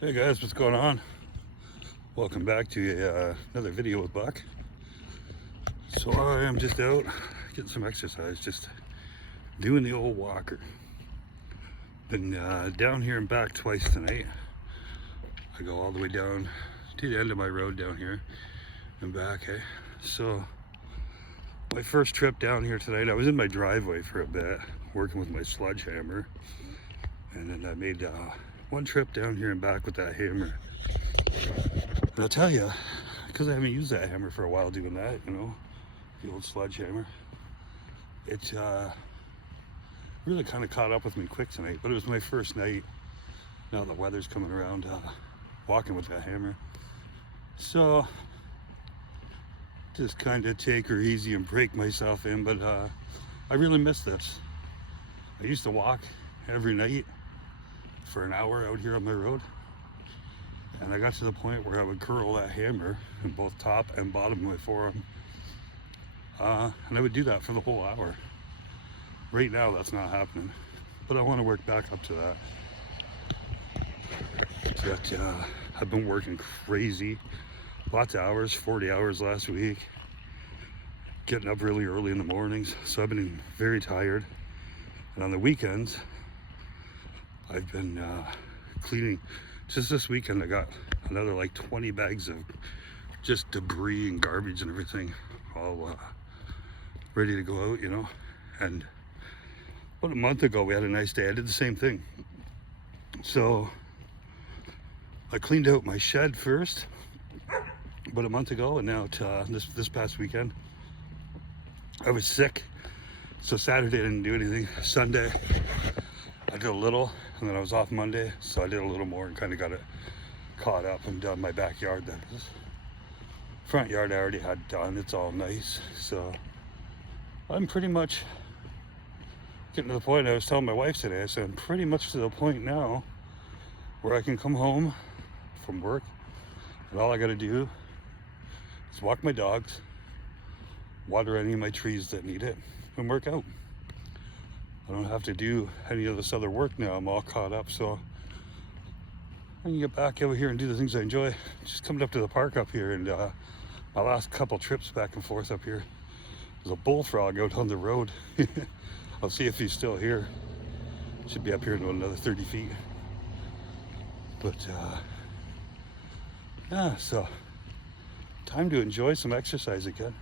Hey guys, what's going on? Welcome back to another video with Buck. So I am just out getting some exercise, just doing the old walker. Been down here and back twice tonight. I go all the way down to the end of my road down here and back. Hey, so my first trip down here tonight, I was in my driveway for a bit, working with my sledgehammer, and then I made one trip down here and back with that hammer. And I'll tell you, because I haven't used that hammer for a while doing that, you know, the old sledgehammer, it really kind of caught up with me quick tonight. But it was my first night, now the weather's coming around, walking with that hammer. So, just kind of take her easy and break myself in, but I really miss this. I used to walk every night for an hour out here on my road. And I got to the point where I would curl that hammer in both top and bottom of my forearm. And I would do that for the whole hour. Right now, that's not happening. But I want to work back up to that. But I've been working crazy. Lots of hours, 40 hours last week. Getting up really early in the mornings. So I've been very tired. And on the weekends, I've been cleaning. Just this weekend, I got another like 20 bags of just debris and garbage and everything, all ready to go out, you know. And about a month ago, we had a nice day. I did the same thing. So I cleaned out my shed first, about a month ago, and now this past weekend, I was sick. So Saturday I didn't do anything. Sunday I did a little, and then I was off Monday, so I did a little more and kind of got it caught up and done my backyard. Then front yard I already had done. It's all nice. So I'm pretty much getting to the point. I was telling my wife today, I said I'm pretty much to the point now where I can come home from work and all I got to do is walk my dogs, water any of my trees that need it, and work out. I don't have to do any of this other work now. I'm all caught up, so I can get back over here and do the things I enjoy. Just coming up to the park up here, and my last couple trips back and forth up here, there's a bullfrog out on the road. I'll see if he's still here. Should be up here in another 30 feet. But yeah, so time to enjoy some exercise again.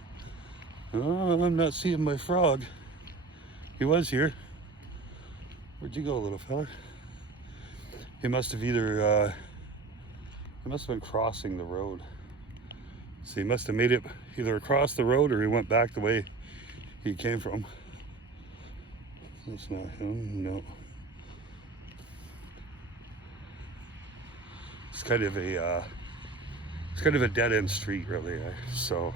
Oh, I'm not seeing my frog. He was here. Where'd you go, little fella? He must have he must have been crossing the road. So he must have made it either across the road or he went back the way he came from. That's not him, no. It's kind of a dead-end street, really, so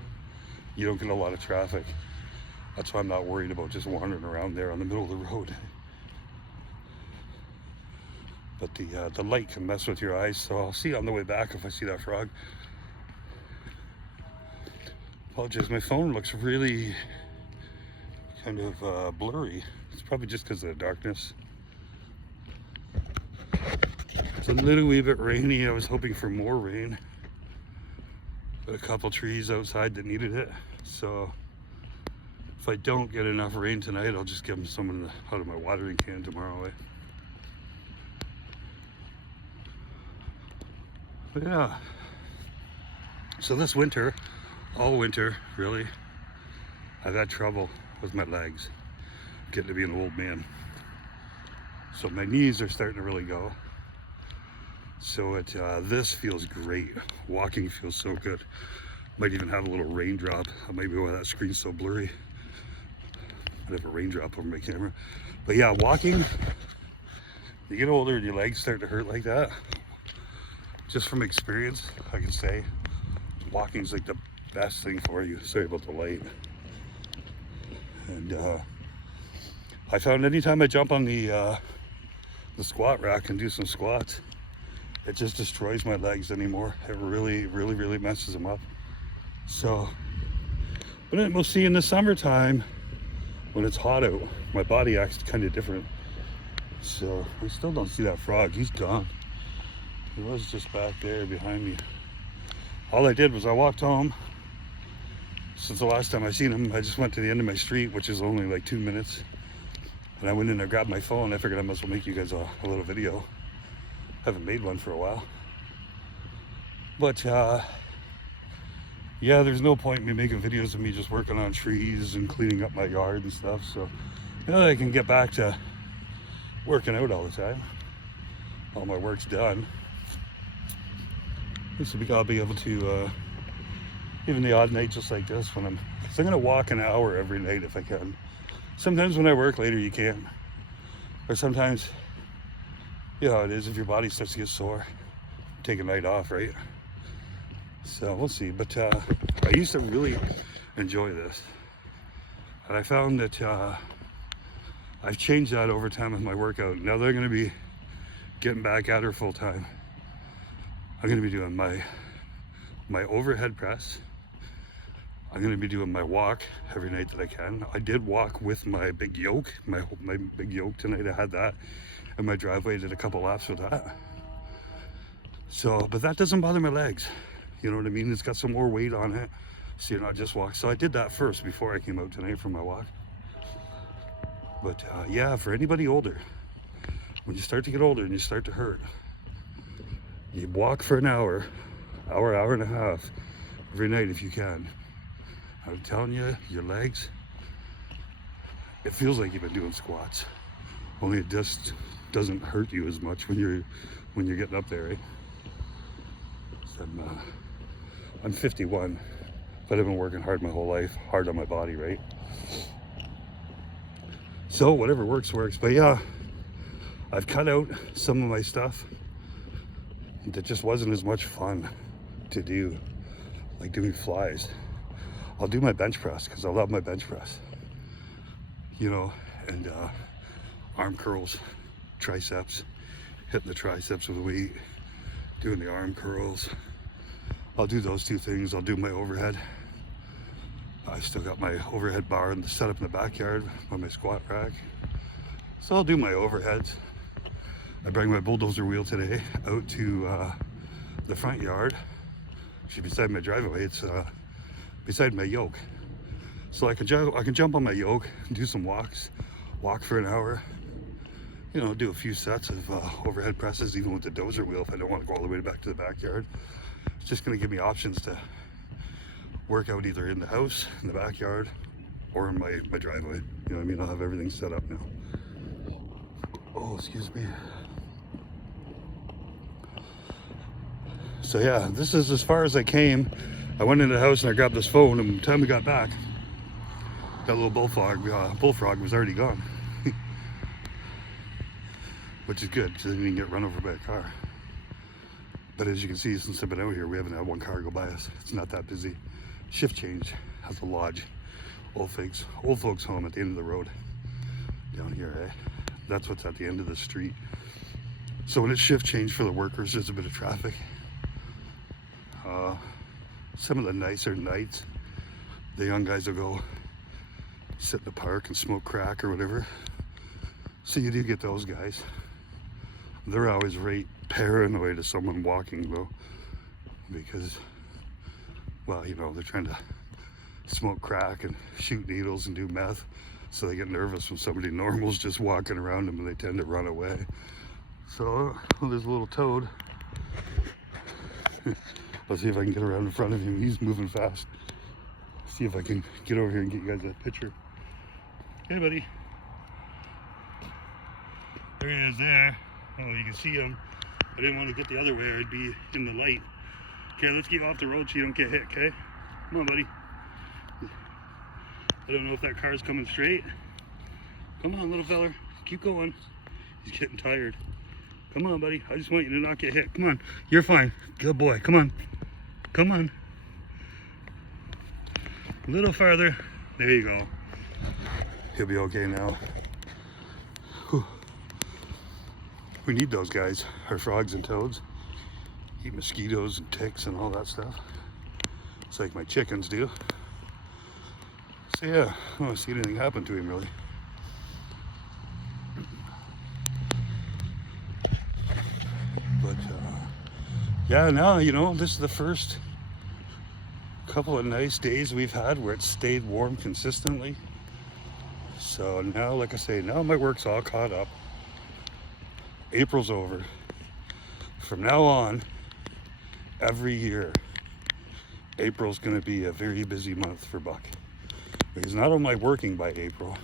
you don't get a lot of traffic. That's why I'm not worried about just wandering around there on the middle of the road. But the light can mess with your eyes, so I'll see on the way back if I see that frog. Apologize, my phone looks really kind of blurry. It's probably just because of the darkness. It's a little wee bit rainy. I was hoping for more rain. But a couple trees outside that needed it. So if I don't get enough rain tonight, I'll just give them some out of my watering can tomorrow. But yeah, so this winter, all winter really, I've had trouble with my legs, getting to be an old man. So my knees are starting to really go. So this feels great. Walking feels so good. Might even have a little raindrop. Maybe why that screen's so blurry. I have a raindrop over my camera. But yeah, walking, you get older and your legs start to hurt like that. Just from experience, I can say walking's like the best thing for you. Sorry about the light. And I found anytime I jump on the squat rack and do some squats, it just destroys my legs anymore. It really, really, really messes them up. So, but then we'll see in the summertime when it's hot out, my body acts kind of different. So I still don't see that frog. He's gone. He was just back there behind me. All I did was I walked home. Since the last time I seen him, I just went to the end of my street, which is only like 2 minutes. And I went in there, grabbed my phone. I figured I must well make you guys a little video. Haven't made one for a while. But yeah, there's no point in me making videos of me just working on trees and cleaning up my yard and stuff. So now that I can get back to working out all the time, all my work's done. This will be, I'll be able to, even the odd night just like this, when I'm gonna walk an hour every night if I can. Sometimes when I work later you can't, or sometimes, you know how it is, if your body starts to get sore, take a night off, right? So we'll see. But I used to really enjoy this, and I found that I've changed that over time with my workout. Now they're going to be getting back at her full time. I'm going to be doing my overhead press. I'm going to be doing my walk every night that I can. I did walk with my big yoke, my big yoke tonight. I had that in my driveway, did a couple laps with that. So, but that doesn't bother my legs. You know what I mean? It's got some more weight on it, so you're not just walking. So I did that first before I came out tonight for my walk. But yeah, for anybody older, when you start to get older and you start to hurt, you walk for an hour and a half every night if you can. I'm telling you, your legs, it feels like you've been doing squats, only it just doesn't hurt you as much when you're getting up there, right? So I'm 51, but I've been working hard my whole life, hard on my body, right? So whatever works. But yeah, I've cut out some of my stuff that just wasn't as much fun to do, like doing flies. I'll do my bench press because I love my bench press, you know, and arm curls, triceps, hitting the triceps with weight, doing the arm curls. I'll do those two things. I'll do my overhead. I still got my overhead bar and the setup in the backyard on my squat rack. So I'll do my overheads. I bring my bulldozer wheel today out to the front yard. Actually beside my driveway, it's beside my yoke. So I can jump on my yoke and do some walks, walk for an hour, you know, do a few sets of overhead presses even with the dozer wheel if I don't want to go all the way back to the backyard. It's just going to give me options to work out either in the house, in the backyard, or in my driveway. You know what I mean? I'll have everything set up now. Oh, excuse me. So yeah, this is as far as I came. I went into the house and I grabbed this phone, and by the time we got back, that little bullfrog was already gone. Which is good, because I didn't get run over by a car. But as you can see, since I've been out here, we haven't had one car go by us. It's not that busy. Shift change at the lodge. Old folks home at the end of the road. Down here, eh? That's what's at the end of the street. So when it's shift change for the workers, there's a bit of traffic. Some of the nicer nights, the young guys will go sit in the park and smoke crack or whatever. So you do get those guys. They're always right paranoid of someone walking though, because, well, you know, they're trying to smoke crack and shoot needles and do meth, so they get nervous when somebody normal's just walking around them and they tend to run away. So there's a little toad. Let's see if I can get around in front of him. He's moving fast. See if I can get over here and get you guys that picture. Hey, buddy. There he is there. Oh, you can see him. I didn't want to get the other way or I'd be in the light. Okay, let's get off the road so you don't get hit, okay? Come on, buddy. I don't know if that car's coming straight. Come on, little feller. Keep going. He's getting tired. Come on, buddy. I just want you to not get hit. Come on. You're fine. Good boy. Come on. Come on. A little farther. There you go. He'll be okay now. Whew. We need those guys, our frogs and toads. Eat mosquitoes and ticks and all that stuff. It's like my chickens do. So yeah, I don't see anything happen to him really. But yeah, now, you know, this is the first couple of nice days we've had where it stayed warm consistently. So now, like I say, now my work's all caught up. April's over. From now on, every year, April's going to be a very busy month for Buck. Because not only am I working by April,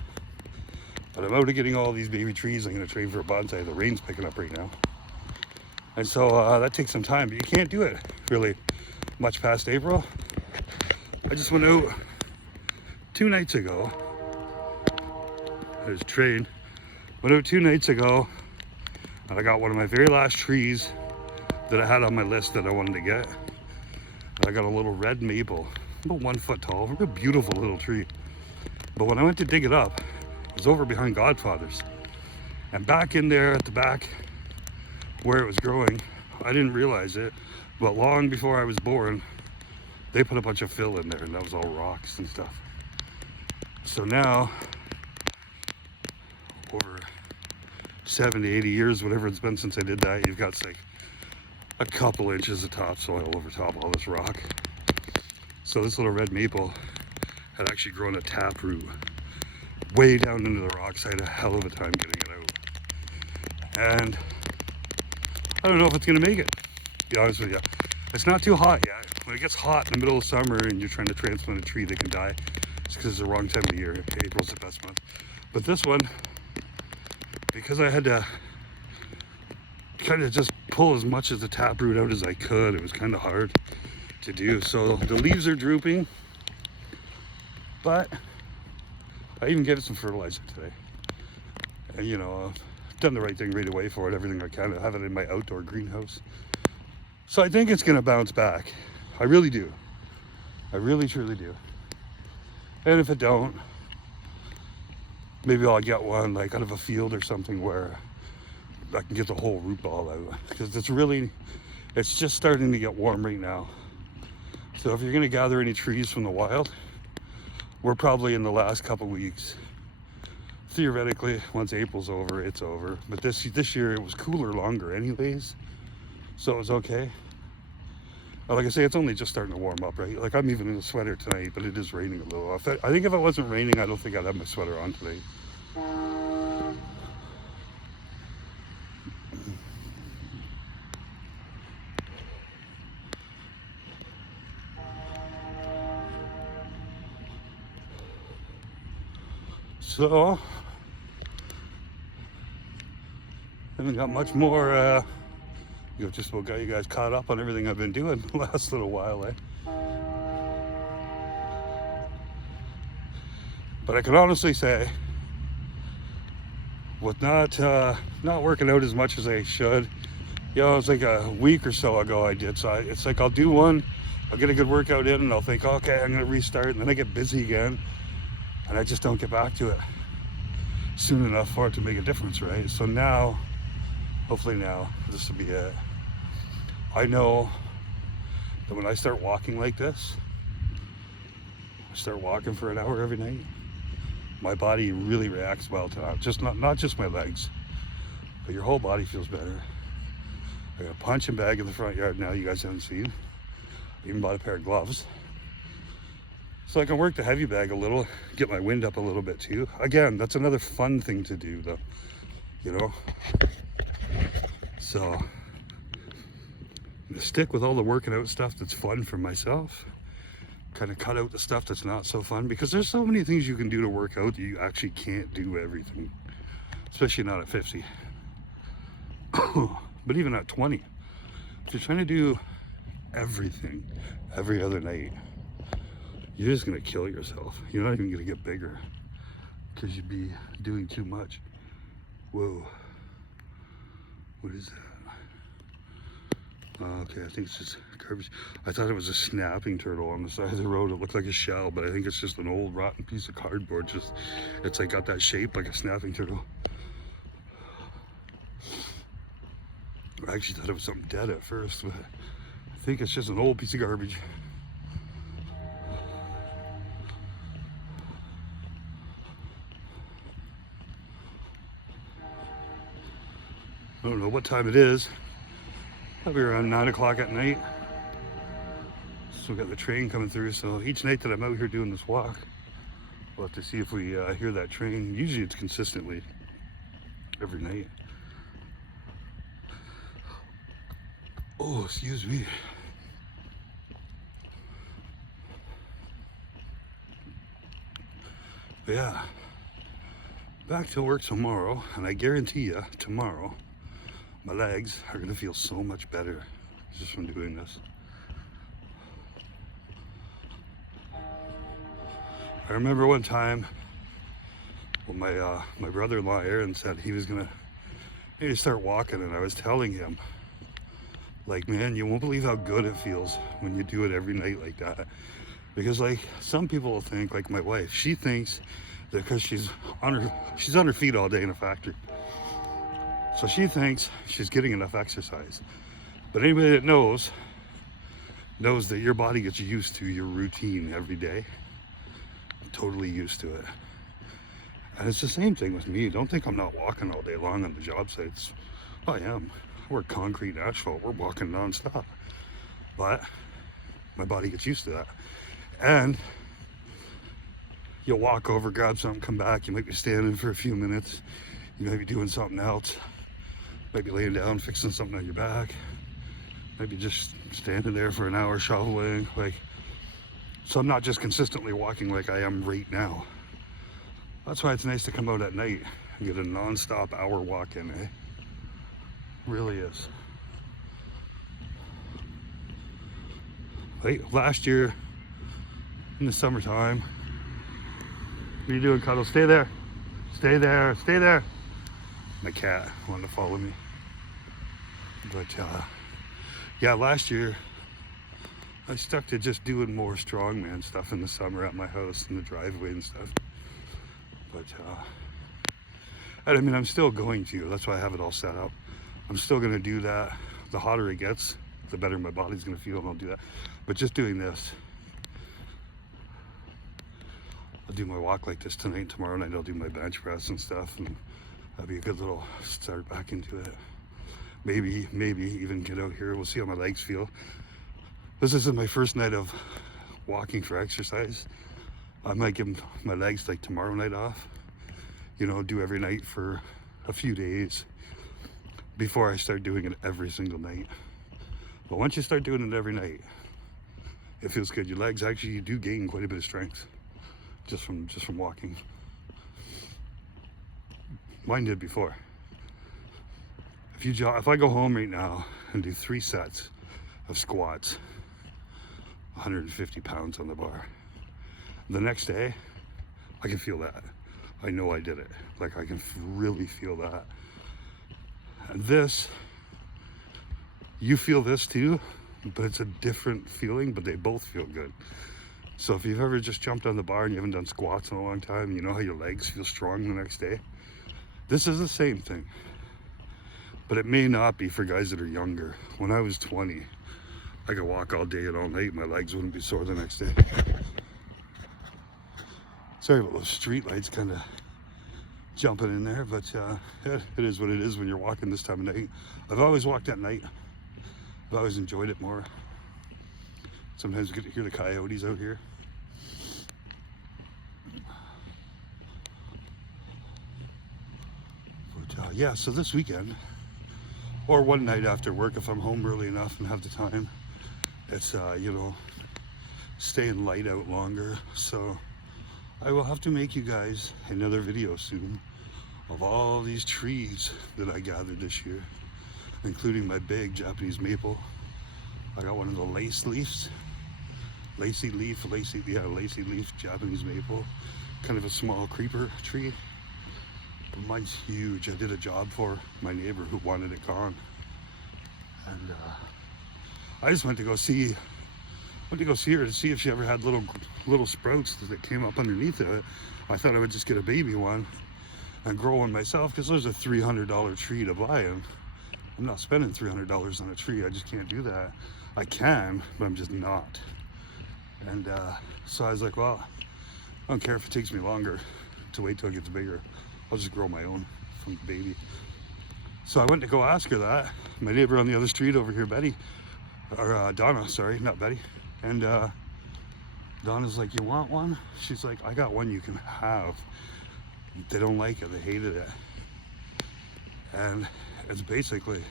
but I'm out of getting all these baby trees I'm going to trade for a bonsai. The rain's picking up right now. And so that takes some time, but you can't do it really much past April. I just went out 2 nights ago. There's a train. Went out 2 nights ago, and I got one of my very last trees that I had on my list that I wanted to get. And I got a little red maple, about 1 foot tall, a beautiful little tree. But when I went to dig it up, it was over behind Godfather's. And back in there at the back where it was growing, I didn't realize it, but long before I was born, they put a bunch of fill in there, and that was all rocks and stuff. So now, over 70, 80 years, whatever it's been since I did that, you've got like a couple inches of topsoil over top of all this rock. So this little red maple had actually grown a taproot way down into the rocks. I had a hell of a time getting it out. And I don't know if it's gonna make it, to be honest with you. It's not too hot yet. When it gets hot in the middle of summer and you're trying to transplant a tree that can die, it's because it's the wrong time of the year. April's the best month. But this one, because I had to kind of just pull as much of the taproot out as I could, it was kind of hard to do. So the leaves are drooping, but I even gave it some fertilizer today. And you know, I've done the right thing right away for it, everything I can. I have it in my outdoor greenhouse. So I think it's gonna bounce back. I really do. I really, truly do. And if it don't, maybe I'll get one like out of a field or something where I can get the whole root ball out. Because it's just starting to get warm right now. So if you're gonna gather any trees from the wild, we're probably in the last couple weeks. Theoretically, once April's over, it's over. But this year it was cooler longer anyways, so it was okay. But like I say, it's only just starting to warm up, right? Like I'm even in a sweater tonight, but it is raining a little. I think if it wasn't raining, I don't think I'd have my sweater on today. So, haven't got much more, just about got you guys caught up on everything I've been doing the last little while, eh? But I can honestly say, with not working out as much as I should, you know, it's like a week or so ago I did, so it's like I'll do one, I'll get a good workout in, and I'll think, okay, I'm gonna restart, and then I get busy again, and I just don't get back to it soon enough for it to make a difference, right? So now, hopefully now, this will be it. I know that when I start walking like this, I start walking for an hour every night, my body really reacts well to that. Just not just my legs, but your whole body feels better. I got a punching bag in the front yard now, you guys haven't seen. I even bought a pair of gloves. So I can work the heavy bag a little, get my wind up a little bit too. Again, that's another fun thing to do though, you know? So, I'm gonna stick with all the working out stuff that's fun for myself. Kind of cut out the stuff that's not so fun, because there's so many things you can do to work out that you actually can't do everything. Especially not at 50. But even at 20, if you're trying to do everything every other night, you're just gonna kill yourself. You're not even gonna get bigger because you'd be doing too much. Whoa, what is that? Okay, I think it's just garbage. I thought it was a snapping turtle on the side of the road. It looked like a shell, but I think it's just an old rotten piece of cardboard. It's like got that shape like a snapping turtle. I actually thought it was something dead at first, but I think it's just an old piece of garbage. I don't know what time it is, probably around 9 o'clock at night. Still got the train coming through, so each night that I'm out here doing this walk, we'll have to see if we hear that train. Usually it's consistently every night. Oh, excuse me. But yeah, back to work tomorrow, and I guarantee you, tomorrow, my legs are gonna feel so much better just from doing this. I remember one time when my brother-in-law Aaron said he was gonna maybe start walking, and I was telling him, like, man, you won't believe how good it feels when you do it every night like that. Because like some people will think, like my wife, she thinks that because she's on her feet all day in a factory, so she thinks she's getting enough exercise. But anybody that knows that your body gets used to your routine every day. Totally used to it. And it's the same thing with me. Don't think I'm not walking all day long on the job sites. I am. I work concrete and asphalt. We're walking nonstop. But my body gets used to that. And you'll walk over, grab something, come back. You might be standing for a few minutes. You might be doing something else. Might be laying down, fixing something on your back. Maybe just standing there for an hour shoveling. So I'm not just consistently walking like I am right now. That's why it's nice to come out at night and get a non-stop hour walk in, eh? Really is. Wait, last year in the summertime, what are you doing, Cuddle? Stay there. Stay there. Stay there. My cat wanted to follow me. But yeah, last year I stuck to just doing more strongman stuff in the summer at my house in the driveway and stuff. But and I mean, I'm still going to. That's why I have it all set up. I'm still going to do that. The hotter it gets, the better my body's going to feel, and I'll do that. But just doing this, I'll do my walk like this tonight. Tomorrow night I'll do my bench press and stuff, and that'll be a good little start back into it. Maybe even get out here. We'll see how my legs feel. This isn't my first night of walking for exercise. I might give my legs like tomorrow night off. You know, do every night for a few days before I start doing it every single night. But once you start doing it every night, it feels good. Your legs actually, you do gain quite a bit of strength just from walking. Mine did before. If I go home right now and do 3 sets of squats, 150 pounds on the bar, the next day I can feel that. I know I did it. Like, I can really feel that. And this, you feel this too, but it's a different feeling, but they both feel good. So if you've ever just jumped on the bar and you haven't done squats in a long time, you know how your legs feel strong the next day? This is the same thing, but it may not be for guys that are younger. When I was 20, I could walk all day and all night. My legs wouldn't be sore the next day. Sorry about those street lights kind of jumping in there, but it is what it is when you're walking this time of night. I've always walked at night. I've always enjoyed it more. Sometimes we get to hear the coyotes out here. But yeah, so this weekend, or one night after work, if I'm home early enough and have the time, it's you know, staying light out longer. So I will have to make you guys another video soon of all these trees that I gathered this year, including my big Japanese maple. I got one of the lacy leaf Japanese maple, kind of a small creeper tree. But mine's huge. I did a job for my neighbor who wanted it gone, and I just went to go see her to see if she ever had little sprouts that came up underneath of it. I thought I would just get a baby one and grow one myself, because there's a $300 tree to buy, and I'm not spending $300 on a tree. I just can't do that. I can, but I'm just not. And so I was like, well, I don't care if it takes me longer to wait till it gets bigger. I'll just grow my own from the baby. So I went to go ask her that. My neighbor on the other street over here, Betty, or Donna, sorry, not Betty. And Donna's like, you want one? She's like, I got one you can have. They don't like it, they hated it. And it's basically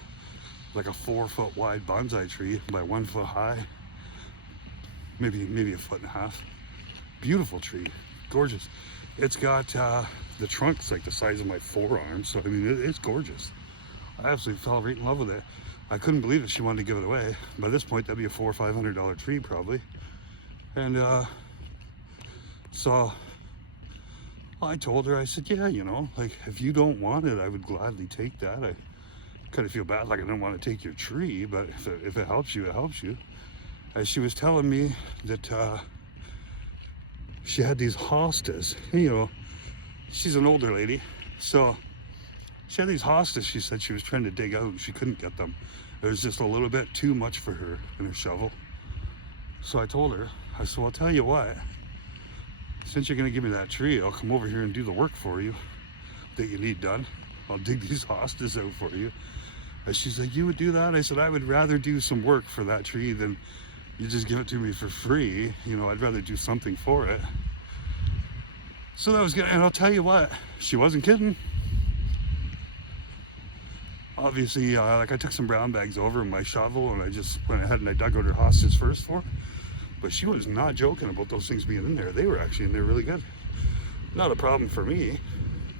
like a 4-foot wide bonsai tree by 1 foot high, maybe a foot and a half. Beautiful tree, gorgeous. It's got the trunk's like the size of my forearm, so I mean it's gorgeous. I absolutely fell right in love with it. I couldn't believe that she wanted to give it away. By this point, that'd be a $400 or $500 tree probably. And so I told her, I said, yeah, you know, like if you don't want it, I would gladly take that. I kind of feel bad, like I didn't want to take your tree, but if it helps you, it helps you. And she was telling me that she had these hostas, you know, she's an older lady, so she had these hostas she said she was trying to dig out. She couldn't get them. It was just a little bit too much for her and her shovel. So I told her, I said, well, I'll tell you what, since you're gonna give me that tree, I'll come over here and do the work for you that you need done. I'll dig these hostas out for you. And she's like, you would do that? I said, I would rather do some work for that tree than you just give it to me for free. You know, I'd rather do something for it. So that was good. And I'll tell you what, she wasn't kidding. Obviously, like I took some brown bags over in my shovel and I just went ahead and I dug out her hostas first for her. But she was not joking about those things being in there. They were actually in there really good. Not a problem for me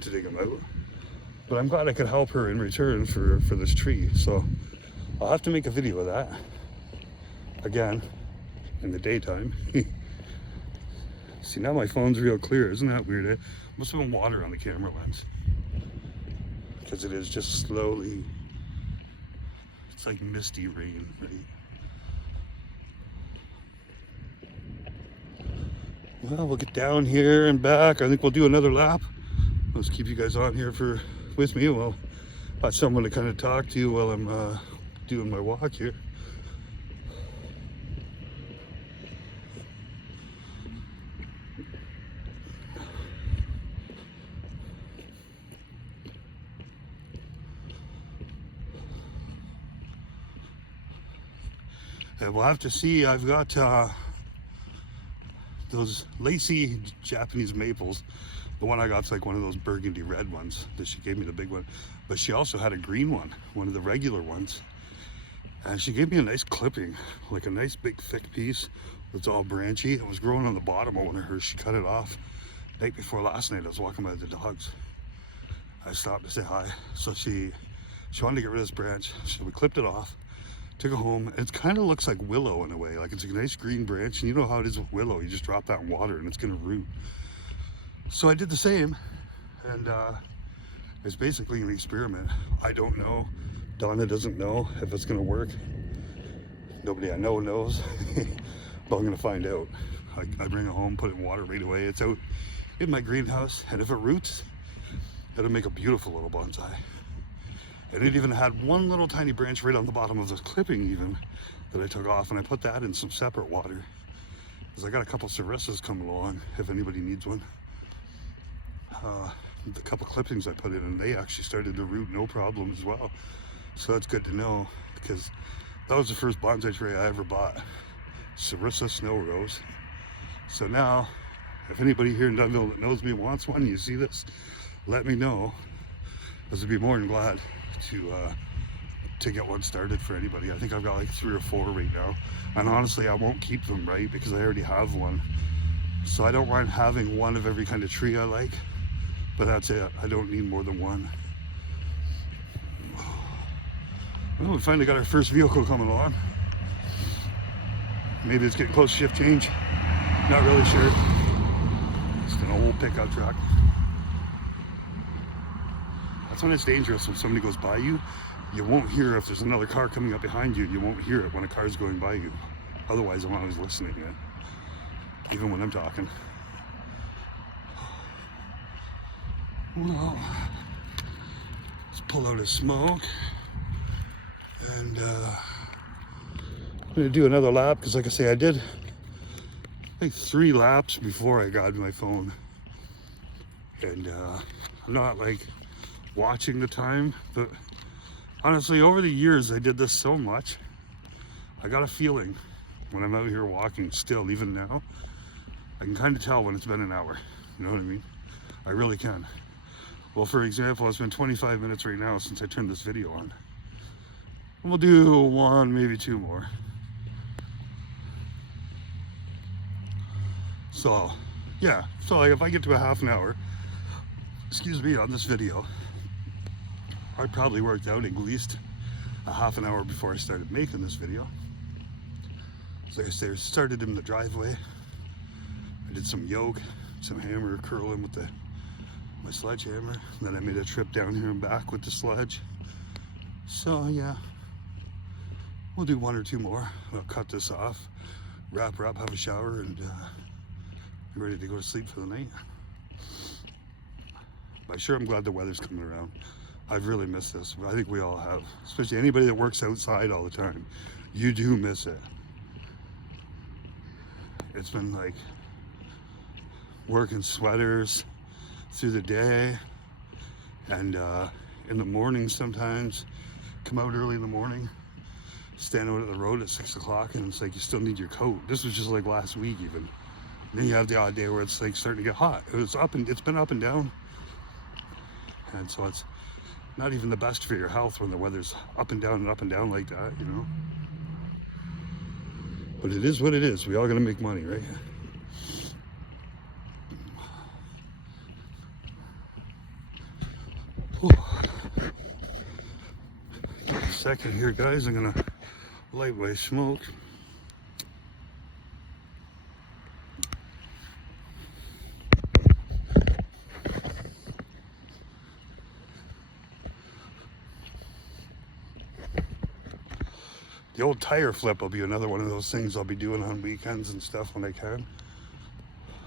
to dig them out. But I'm glad I could help her in return for this tree. So I'll have to make a video of that. Again, in the daytime. See, now my phone's real clear. Isn't that weird? Must have been water on the camera lens. Because it is just slowly, it's like misty rain, right? Well, we'll get down here and back. I think we'll do another lap. Let's keep you guys on here with me. Well, got someone to kind of talk to while I'm doing my walk here. And we'll have to see. I've got those lacy Japanese maples. The one I got's like one of those burgundy red ones that she gave me, the big one. But she also had a green one of the regular ones. And she gave me a nice clipping, like a nice big thick piece that's all branchy. It was growing on the bottom of one of hers. She cut it off night before last night. I was walking by the dogs. I stopped to say hi. So she wanted to get rid of this branch. So we clipped it off, took it home. It kind of looks like willow in a way. Like it's a nice green branch. And you know how it is with willow. You just drop that in water and it's gonna root. So I did the same. And it's basically an experiment. I don't know. Donna doesn't know if it's gonna work. Nobody I know knows. But I'm gonna find out. I bring it home, put it in water right away. It's out in my greenhouse, and if it roots, it'll make a beautiful little bonsai. And it even had one little tiny branch right on the bottom of this clipping even that I took off, and I put that in some separate water. Because I got a couple Sarissas coming along if anybody needs one. The couple clippings I put in, and they actually started to root no problem as well. So that's good to know, because that was the first bonsai tree I ever bought. Sarissa Snow Rose. So now, if anybody here in Dunnville that knows me wants one, you see this, let me know. I would be more than glad to get one started for anybody. I think I've got like 3 or 4 right now. And honestly, I won't keep them, right? Because I already have one. So I don't mind having one of every kind of tree I like. But that's it. I don't need more than one. Well, we finally got our first vehicle coming along. Maybe it's getting close to shift change. Not really sure. Just an old pickup truck. That's when it's dangerous. When somebody goes by you, you won't hear if there's another car coming up behind you. You won't hear it when a car's going by you. Otherwise, I'm always listening, even when I'm talking. Well, let's pull out a smoke, and I'm gonna do another lap because, like I say, I did like 3 laps before I got my phone, and I'm not like watching the time, but Honestly, over the years, I did this so much. I got a feeling when I'm out here walking still, even now, I can kind of tell when it's been an hour. You know what I mean? I really can. Well, for example, it's been 25 minutes right now since I turned this video on. And we'll do one, maybe two more. So, yeah. So, like, if I get to a half an hour, excuse me, on this video, I probably worked out at least a half an hour before I started making this video. So, like I say, I started in the driveway. I did some yoke, some hammer curling with my sledgehammer. Then I made a trip down here and back with the sledge. So, yeah. We'll do one or two more. I'll cut this off, wrap her up, have a shower, and be ready to go to sleep for the night. But sure, I'm glad the weather's coming around. I've really missed this. I think we all have. Especially anybody that works outside all the time. You do miss it. It's been like working sweaters through the day. And in the morning sometimes, come out early in the morning, stand out at the road at 6 o'clock, and it's like you still need your coat. This was just like last week even. Then you have the odd day where it's like starting to get hot. It's been up and down. And so it's not even the best for your health when the weather's up and down like that, you know. But it is what it is. We all gotta make money, right? Whew. Give me a second here, guys. I'm gonna light my smoke. The old tire flip will be another one of those things I'll be doing on weekends and stuff when I can.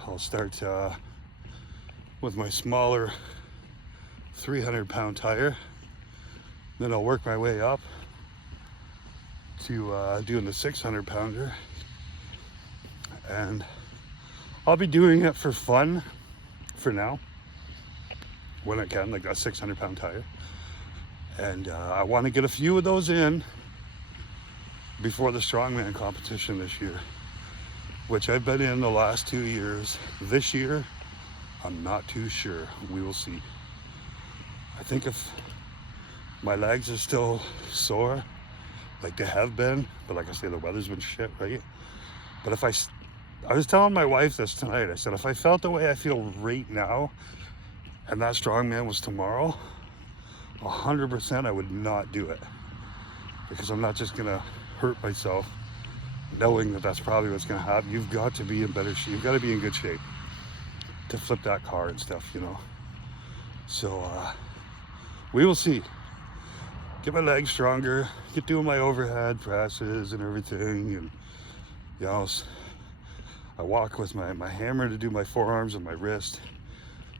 I'll start with my smaller 300-pound tire. Then I'll work my way up to doing the 600-pounder. And I'll be doing it for fun for now, when I can, like that 600-pound tire. And I want to get a few of those in before the strongman competition this year, which I've been in the last 2 years. This year, I'm not too sure. We will see. I think if my legs are still sore, like they have been, but like I say, the weather's been shit, right? But if I was telling my wife this tonight, I said, if I felt the way I feel right now, and that strongman was tomorrow, 100% I would not do it. Because I'm not just gonna hurt myself knowing that that's probably what's going to happen. You've got to be in better shape. You've got to be in good shape to flip that car and stuff, you know. So we will see. Get my legs stronger, get doing my overhead presses and everything, and you know, I walk with my hammer to do my forearms and my wrist.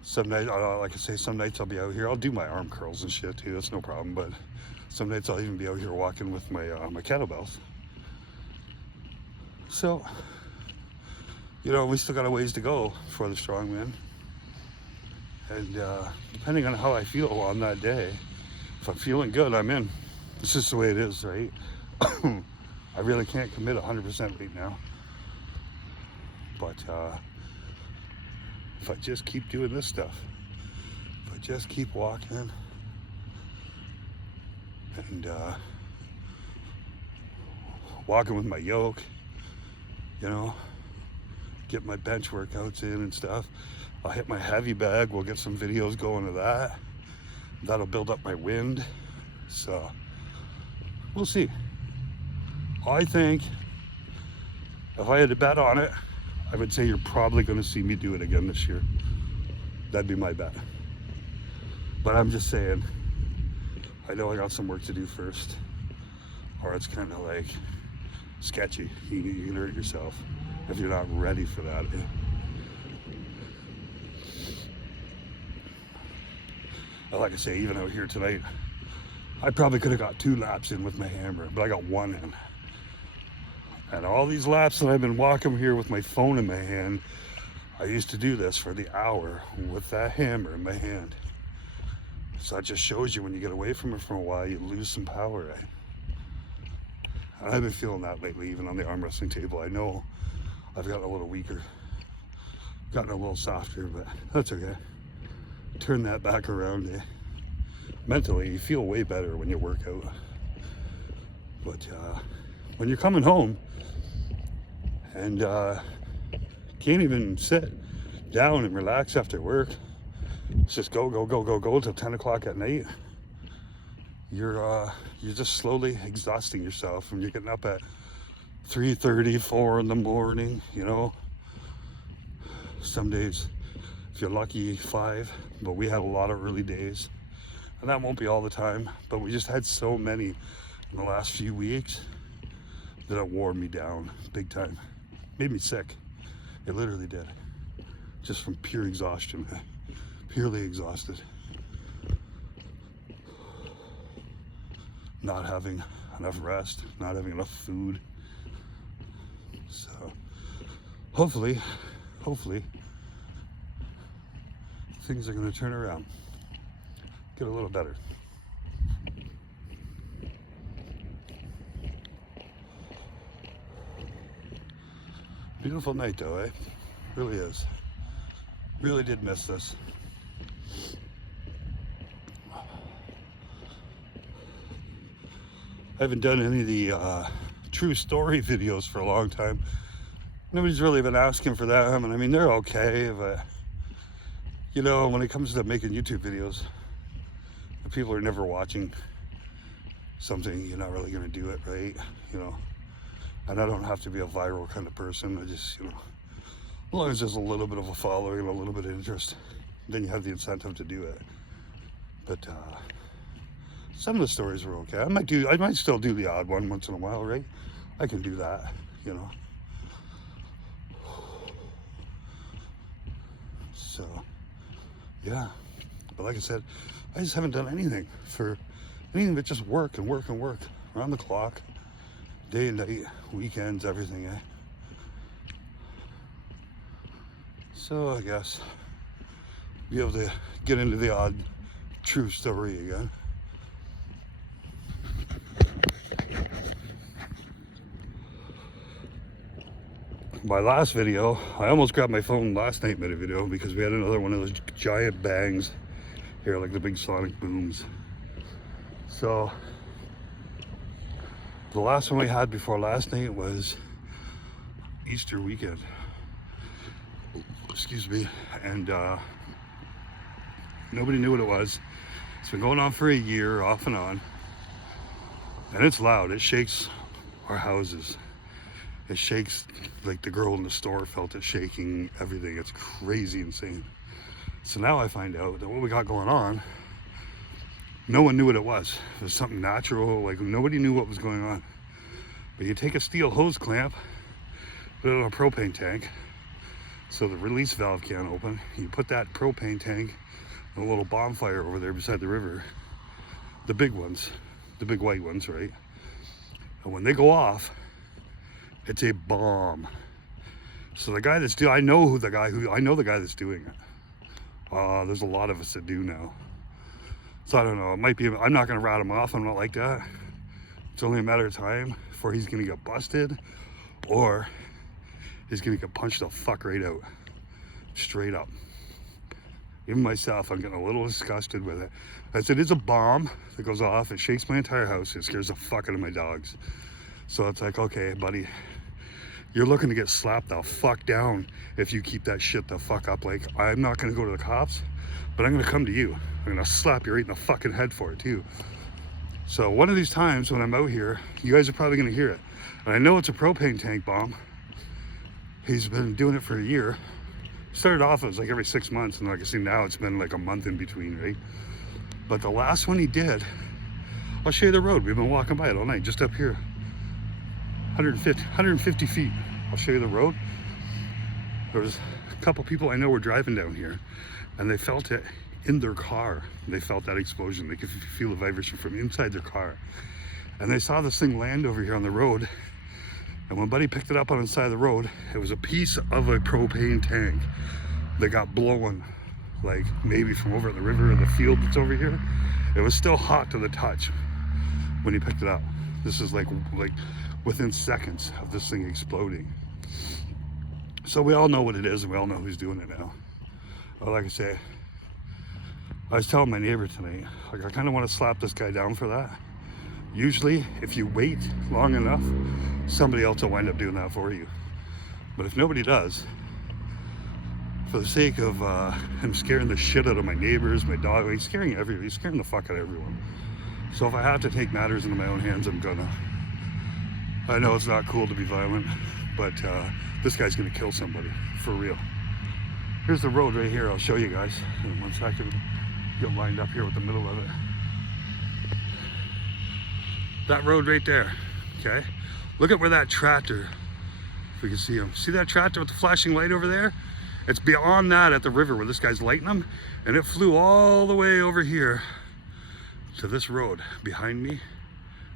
Some nights, like I say, some nights I'll be out here. I'll do my arm curls and shit too. That's no problem. But some nights I'll even be out here walking with my my kettlebells. So, you know, we still got a ways to go for the strongman. And depending on how I feel on that day, if I'm feeling good, I'm in. It's just the way it is, right? I really can't commit 100% right now. But if I just keep doing this stuff, if I just keep walking and walking with my yoke, you know, get my bench workouts in and stuff. I'll hit my heavy bag. We'll get some videos going of that. That'll build up my wind. So we'll see. I think if I had to bet on it, I would say you're probably going to see me do it again this year. That'd be my bet. But I'm just saying, I know I got some work to do first, or it's kind of like sketchy. You can hurt yourself if you're not ready for that. Like I say, even out here tonight, I probably could have got 2 laps in with my hammer, but I got 1 in. And all these laps that I've been walking here with my phone in my hand, I used to do this for the hour with that hammer in my hand. So that just shows you when you get away from it for a while, you lose some power, right? And I've been feeling that lately, even on the arm wrestling table. I know I've gotten a little weaker, gotten a little softer, but that's okay. Turn that back around, eh? Mentally, you feel way better when you work out. But when you're coming home and can't even sit down and relax after work, it's just go till 10 o'clock at night. You're just slowly exhausting yourself, and you're getting up at 3:30, 4 in the morning, you know. Some days, if you're lucky, 5, but we had a lot of early days, and that won't be all the time, but we just had so many in the last few weeks that it wore me down big time. Made me sick. It literally did. Just from pure exhaustion. Purely exhausted. Not having enough rest, not having enough food. So hopefully things are going to turn around, get a little better. Beautiful night though, eh? Really is. Really did miss this. I haven't done any of the true story videos for a long time. Nobody's really been asking for them, and I mean, they're okay, but you know, when it comes to making YouTube videos, if people are never watching something, you're not really gonna do it, right? You know, and I don't have to be a viral kind of person. I just, you know, as long as there's a little bit of a following and a little bit of interest, then you have the incentive to do it. But some of the stories were okay. I might still do the odd one once in a while, right? I can do that, you know. So, yeah. But like I said, I just haven't done anything but just work and work and work around the clock, day and night, weekends, everything, eh? So I guess be able to get into the odd true story again. My last video, I almost grabbed my phone last night, made a video because we had another one of those giant bangs here, like the big sonic booms. So the last one we had before last night was Easter weekend. Excuse me. And nobody knew what it was. It's been going on for a year, off and on. And it's loud. It shakes our houses. It shakes, like the girl in the store felt it shaking everything. It's crazy insane. So now I find out that what we got going on, no one knew what it was. It was something natural, like nobody knew what was going on. But you take a steel hose clamp, put it on a propane tank, so the release valve can't open. You put that propane tank in a little bonfire over there beside the river. The big ones, the big white ones, right? And when they go off, it's a bomb. So the guy that's I know the guy that's doing it. There's a lot of us that do now. So I don't know, it might be, I'm not gonna rat him off, I'm not like that. It's only a matter of time before he's gonna get busted, or he's gonna get punched the fuck right out. Straight up. Even myself, I'm getting a little disgusted with it. I said, it's a bomb that goes off, it shakes my entire house, it scares the fuck out of my dogs. So it's like, okay, buddy, you're looking to get slapped the fuck down if you keep that shit the fuck up. Like, I'm not gonna go to the cops, but I'm gonna come to you. I'm gonna slap you right in the fucking head for it too. So one of these times when I'm out here, you guys are probably gonna hear it. And I know it's a propane tank bomb. He's been doing it for a year. Started off, it was like every 6 months, and like I see now, it's been like a month in between, right? But the last one he did, I'll show you the road. We've been walking by it all night, just up here. 150 feet. I'll show you the road. There was a couple people I know were driving down here, and they felt it in their car. They felt that explosion. They could feel the vibration from inside their car. And they saw this thing land over here on the road. And when Buddy picked it up on the side of the road, it was a piece of a propane tank that got blown like maybe from over at the river or the field that's over here. It was still hot to the touch when he picked it up. This is like within seconds of this thing exploding. So we all know what it is, and we all know who's doing it now. But like I say, I was telling my neighbor tonight, like I kind of want to slap this guy down for that. Usually, if you wait long enough, somebody else will wind up doing that for you. But if nobody does, for the sake of him scaring the shit out of my neighbors, my dog, he's scaring the fuck out of everyone. So if I have to take matters into my own hands, I'm gonna. I know it's not cool to be violent, but this guy's gonna kill somebody, for real. Here's the road right here, I'll show you guys in 1 second. Get lined up here with the middle of it. That road right there, okay? Look at where that tractor, if we can see him. See that tractor with the flashing light over there? It's beyond that at the river where this guy's lighting them, and it flew all the way over here to this road behind me,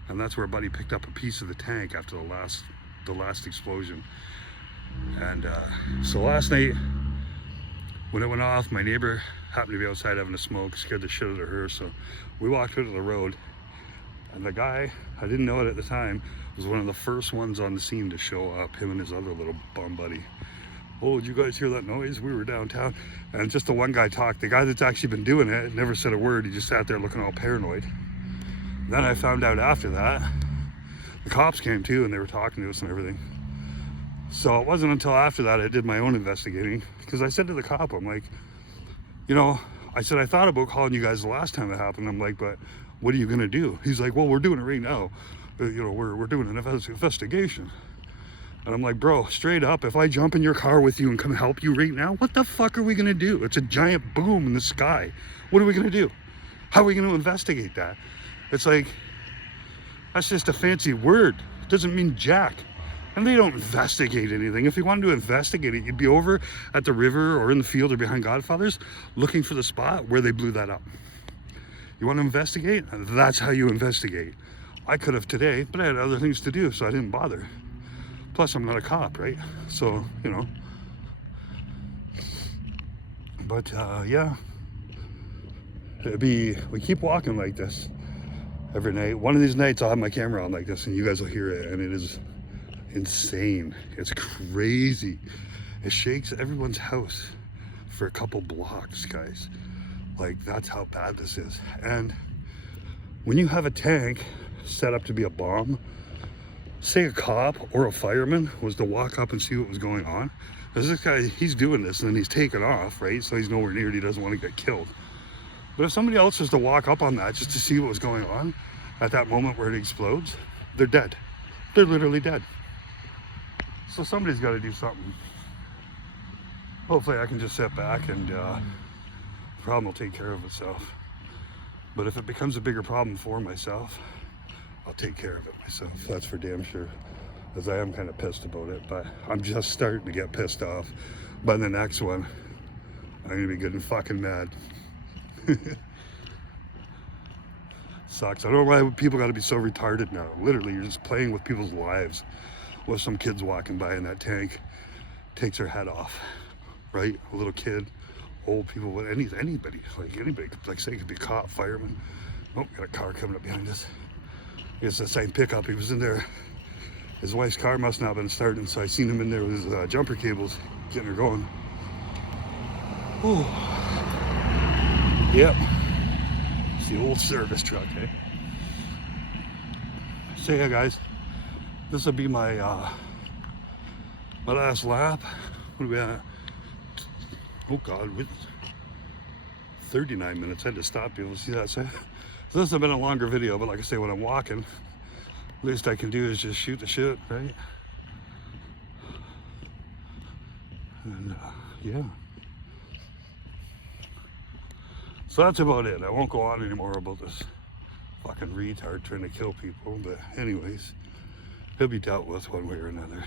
and that's where Buddy picked up a piece of the tank after the last explosion. And so last night, when it went off, my neighbor happened to be outside having a smoke, scared the shit out of her, so we walked out to the road. And the guy, I didn't know it at the time, was one of the first ones on the scene to show up, him and his other little bum buddy. Oh, did you guys hear that noise? We were downtown. And just the one guy talked. The guy that's actually been doing it never said a word. He just sat there looking all paranoid. Then I found out after that, the cops came too, and they were talking to us and everything. So it wasn't until after that I did my own investigating, because I said to the cop, I'm like, you know, I said, I thought about calling you guys the last time it happened. I'm like, but what are you gonna do? He's like, well, we're doing it right now. You know, we're doing an investigation. And I'm like, bro, straight up, if I jump in your car with you and come help you right now, what the fuck are we gonna do? It's a giant boom in the sky. What are we gonna do? How are we gonna investigate that? It's like, that's just a fancy word. It doesn't mean jack. And they don't investigate anything. If you wanted to investigate it, you'd be over at the river or in the field or behind Godfather's looking for the spot where they blew that up. You want to investigate? That's how you investigate. I could have today, but I had other things to do, so I didn't bother. Plus, I'm not a cop, right? So, you know. But, yeah. We keep walking like this every night. One of these nights, I'll have my camera on like this, and you guys will hear it, and it is insane. It's crazy. It shakes everyone's house for a couple blocks, guys. Like, that's how bad this is. And when you have a tank set up to be a bomb, say a cop or a fireman was to walk up and see what was going on, because this guy, he's doing this and then he's taking off, right? So he's nowhere near it, he doesn't want to get killed. But if somebody else was to walk up on that just to see what was going on at that moment where it explodes, they're dead. They're literally dead. So somebody's got to do something. Hopefully I can just sit back and the problem will take care of itself. But if it becomes a bigger problem for myself, I'll take care of it myself. That's for damn sure. As I am kind of pissed about it, but I'm just starting to get pissed off. But the next one, I'm gonna be good and fucking mad. Sucks. I don't know why people gotta be so retarded now. Literally, you're just playing with people's lives. With some kids walking by in that tank, takes their head off, right? A little kid, old people, anybody, like say it could be a cop, fireman. Oh, got a car coming up behind us. It's the same pickup. He was in there. His wife's car must not have been starting, so I seen him in there with his jumper cables, getting her going. Ooh. Yep. It's the old service truck, eh? So yeah, guys, this will be my my last lap. What are we at? Oh God, with 39 minutes. I had to stop you. See that? So this has been a longer video, but like I say, when I'm walking, least I can do is just shoot the shit, right? And yeah. So that's about it. I won't go on anymore about this fucking retard trying to kill people, but anyways, he'll be dealt with one way or another.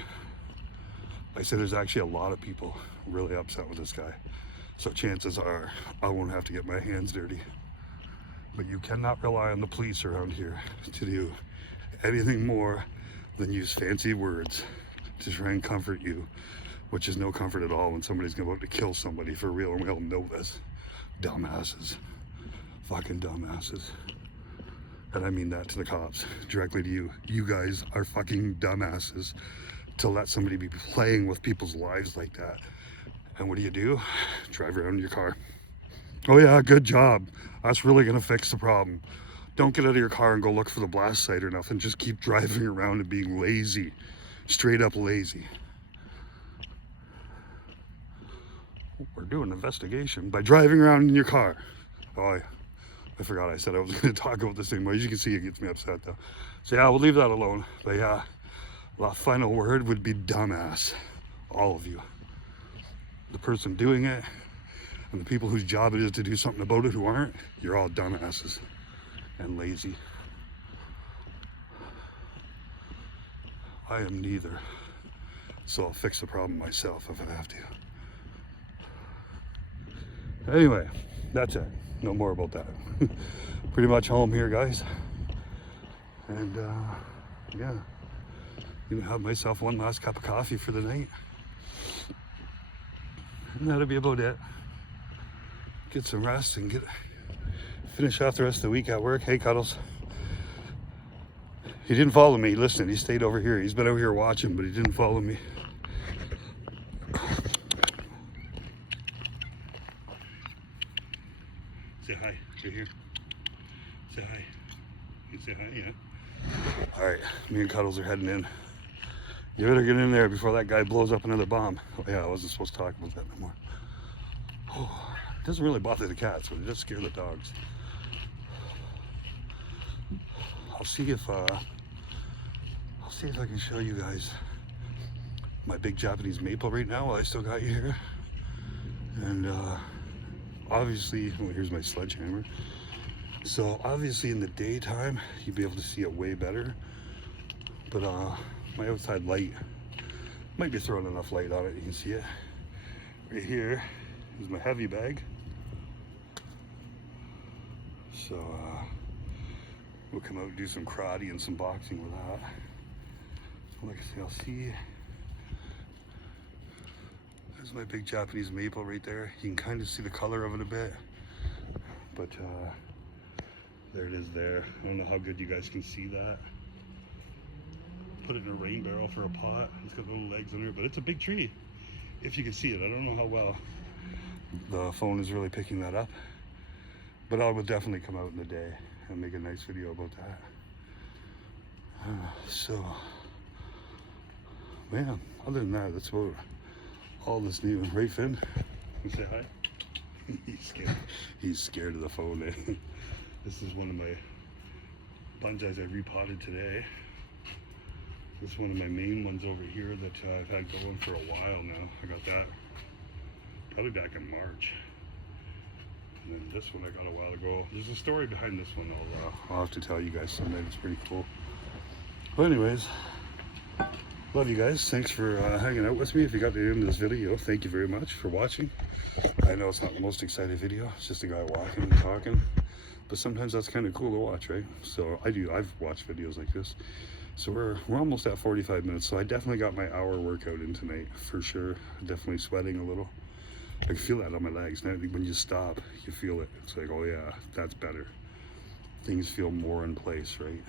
Like I said, there's actually a lot of people really upset with this guy. So chances are I won't have to get my hands dirty. But you cannot rely on the police around here to do anything more than use fancy words to try and comfort you, which is no comfort at all when somebody's about to kill somebody for real, and we all know this. dumbasses. Fucking dumbasses. And I mean that to the cops, directly to you. You guys are fucking dumbasses to let somebody be playing with people's lives like that. And what do? Drive around in your car. Oh yeah, good job. That's really gonna fix the problem. Don't get out of your car and go look for the blast site or nothing. Just keep driving around and being lazy. Straight up lazy. We're doing an investigation by driving around in your car. Oh, I forgot I said I was going to talk about this thing, but as you can see, it gets me upset though. So yeah, we'll leave that alone. But yeah, the final word would be dumbass. All of you. The person doing it and the people whose job it is to do something about it who aren't, you're all dumbasses and lazy. I am neither. So I'll fix the problem myself if I have to. Anyway, that's it. No more about that. Pretty much home here, guys. And yeah, gonna have myself one last cup of coffee for the night. And that'll be about it. Get some rest and finish off the rest of the week at work. Hey, Cuddles. He didn't follow me. Listen, he stayed over here. He's been over here watching, but he didn't follow me. Say hi. You're here. Say hi. You say hi, yeah. All right, me and Cuddles are heading in. You better get in there before that guy blows up another bomb. Oh yeah, I wasn't supposed to talk about that anymore. Oh, it doesn't really bother the cats, but it does scare the dogs. I'll see if I can show you guys my big Japanese maple right now while I still got you here. And obviously, well, here's my sledgehammer. So obviously in the daytime, you'd be able to see it way better. But my outside light might be throwing enough light on it, you can see it. Right here is my heavy bag. So we'll come out and do some karate and some boxing with that. Like I say, I'll see. There's my big Japanese maple right there. You can kind of see the color of it a bit. But there it is there. I don't know how good you guys can see that. Put it in a rain barrel for a pot. It's got little legs under it, but it's a big tree. If you can see it, I don't know how well the phone is really picking that up. But I will definitely come out in the day and make a nice video about that. So, man, other than that, that's about all this new. Right, Finn? You say hi? He's scared. He's scared of the phone. Eh? This is one of my bonsais I repotted today. This is one of my main ones over here that I've had going for a while now. I got that probably back in March. And then this one I got a while ago. There's a story behind this one I'll have to tell you guys someday. It's pretty cool. But anyways, love you guys. Thanks for hanging out with me. If you got to the end of this video, thank you very much for watching. I know it's not the most exciting video. It's just a guy walking and talking. But sometimes that's kind of cool to watch, right? So I've watched videos like this. So we're almost at 45 minutes. So I definitely got my hour workout in tonight, for sure. Definitely sweating a little. I can feel that on my legs. Now when you stop, you feel it. It's like, oh yeah, that's better. Things feel more in place, right?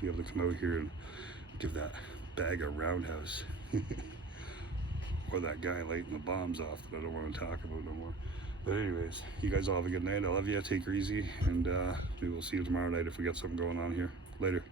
Be able to come out here and give that bag a roundhouse. Or that guy lighting the bombs off that I don't want to talk about no more. But anyways, you guys all have a good night. I love you. Take her easy. And we will see you tomorrow night if we got something going on here. Later.